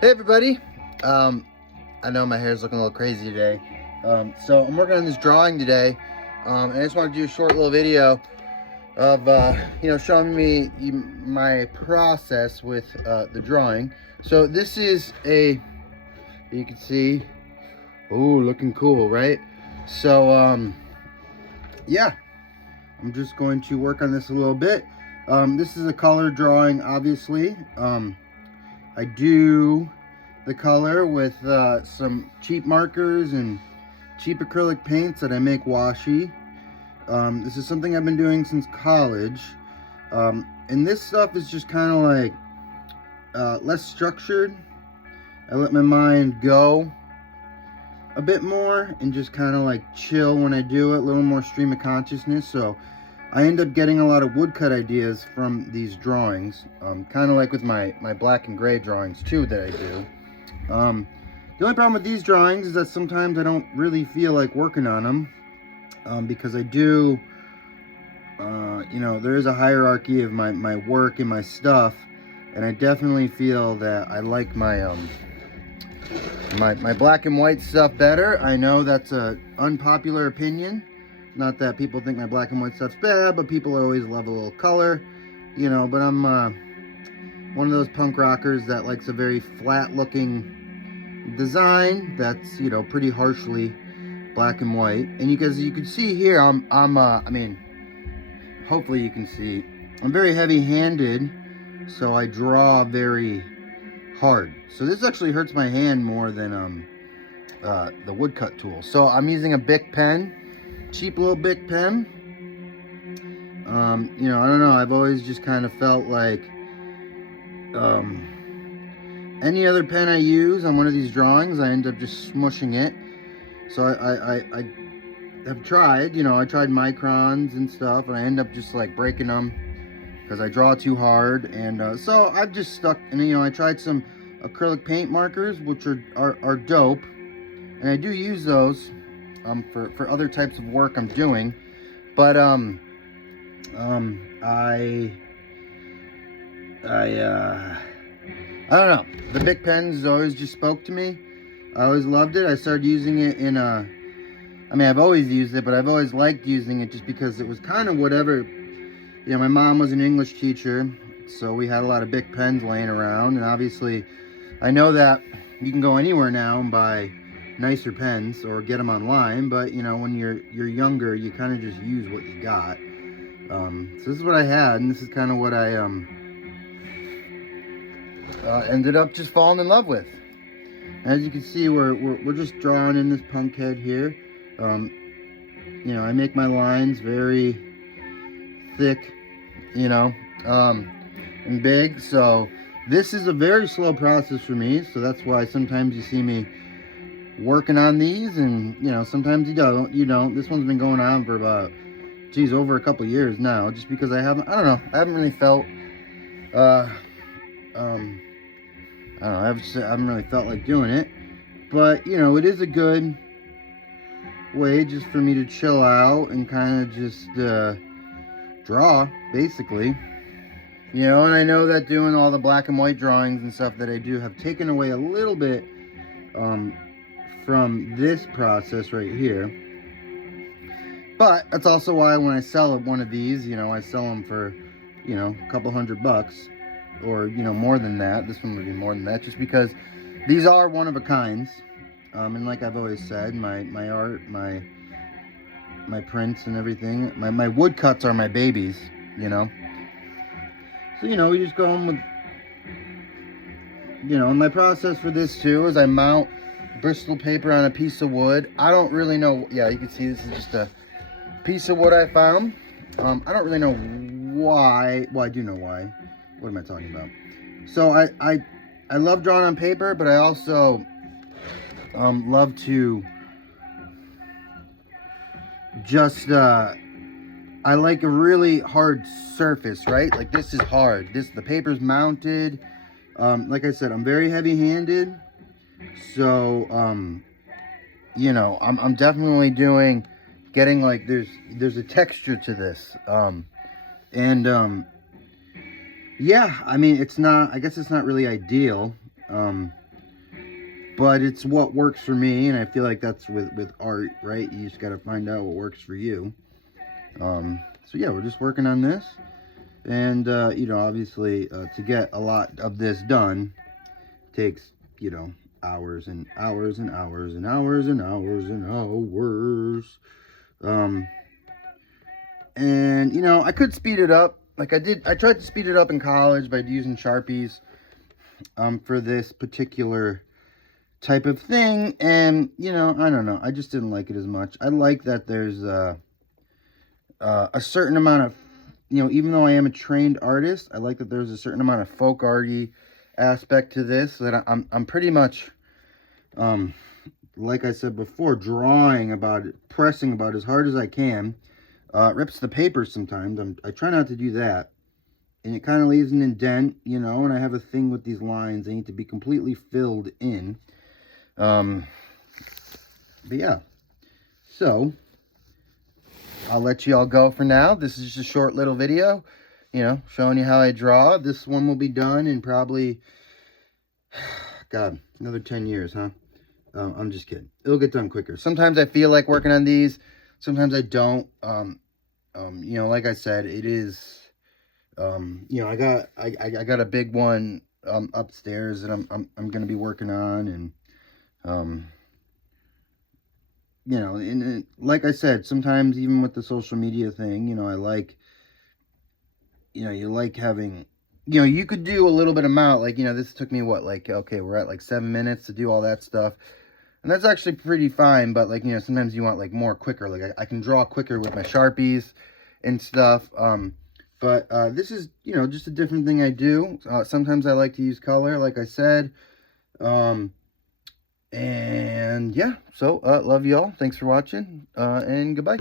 Hey everybody, I know my hair's looking a little crazy today, so I'm working on this drawing today, and I just want to do a short little video of, showing me my process with the drawing. So this is you can see, oh, looking cool, right? So, yeah, I'm just going to work on this a little bit. This is a color drawing, obviously. I do the color with some cheap markers and cheap acrylic paints that I make washi. This is something I've been doing since college. And this stuff is just kind of like less structured. I let my mind go a bit more and just kind of like chill when I do it, a little more stream of consciousness. So I end up getting a lot of woodcut ideas from these drawings, kind of like with my black and gray drawings too that I do. The only problem with these drawings is that sometimes I don't really feel like working on them, because I do, there is a hierarchy of my work and my stuff, and I definitely feel that I like my my black and white stuff better. I know that's an unpopular opinion. Not that people think my black and white stuff's bad, but people always love a little color, but I'm one of those punk rockers that likes a very flat looking design that's, pretty harshly black and white. And you can see here, I mean, hopefully you can see, I'm very heavy handed, so I draw very hard. So this actually hurts my hand more than the woodcut tool. So I'm using a Bic pen. Cheap little Bic pen. I don't know, I've always just kind of felt like any other pen I use on one of these drawings, I end up just smushing it. So I have tried, I tried microns and stuff, and I end up just like breaking them because I draw too hard. And so I've just stuck, and I tried some acrylic paint markers, which are dope, and I do use those for other types of work I'm doing. But I don't know, the Bic pens always just spoke to me. I always loved it. I started using it in I've always used it, but I've always liked using it just because it was kind of whatever. My mom was an English teacher, so we had a lot of Bic pens laying around, and obviously I know that you can go anywhere now and buy nicer pens or get them online, but when you're younger, you kind of just use what you got. So this is what I had, and this is kind of what I ended up just falling in love with. As you can see, we're just drawing in this punk head here. I make my lines very thick, and big. So this is a very slow process for me, so that's why sometimes you see me working on these, and sometimes you don't. This one's been going on for about, over a couple years now, just because I haven't really felt I haven't really felt like doing it. But it is a good way just for me to chill out and kind of just draw, basically. And I know that doing all the black and white drawings and stuff that I do have taken away a little bit from this process right here. But that's also why when I sell one of these, I sell them for, a couple $100, or, more than that. This one would be more than that, just because these are one of a kinds. And like I've always said, my art, my prints and everything, my woodcuts are my babies, So, we just go on with, and my process for this too is I mount Bristol paper on a piece of wood. I don't really know. Yeah, you can see this is just a piece of wood I found. I don't really know why. Well, I do know why. What am I talking about? So I love drawing on paper, but I also love to just I like a really hard surface, right? Like this is hard. The paper's mounted. Like I said, I'm very heavy-handed. So, I'm definitely getting like, there's a texture to this. Yeah, I mean, I guess it's not really ideal. but it's what works for me, and I feel like that's with art, right? You just got to find out what works for you. So yeah, we're just working on this, and you know, obviously to get a lot of this done takes, you know, hours and hours and hours and hours and hours and hours. And you know, I could speed it up like I tried to speed it up in college by using Sharpies for this particular type of thing, and you know, I don't know, I just didn't like it as much. I like that there's a certain amount of, you know, even though I am a trained artist, I like that there's a certain amount of folk arty aspect to this, that I'm pretty much like I said before, drawing about it, pressing about as hard as I can. It rips the paper sometimes. I try not to do that, and it kind of leaves an indent, you know, and I have a thing with these lines. They need to be completely filled in. But yeah, so I'll let you all go for now. This is just a short little video, you know, showing you how I draw. This one will be done in probably, God, another 10 years, huh? I'm just kidding. It'll get done quicker. Sometimes I feel like working on these. Sometimes I don't. You know, like I said, it is, you know, I got a big one upstairs that I'm going to be working on, and you know, and like I said, sometimes even with the social media thing, you know, I like, you know, you like having, you know, you could do a little bit amount, like, you know, this took me what, like, okay, we're at like 7 minutes to do all that stuff. And that's actually pretty fine, but like, you know, sometimes you want like more quicker. Like I can draw quicker with my Sharpies and stuff. But this is, you know, just a different thing I do. Sometimes I like to use color, like I said. And yeah, so love y'all. Thanks for watching, and goodbye.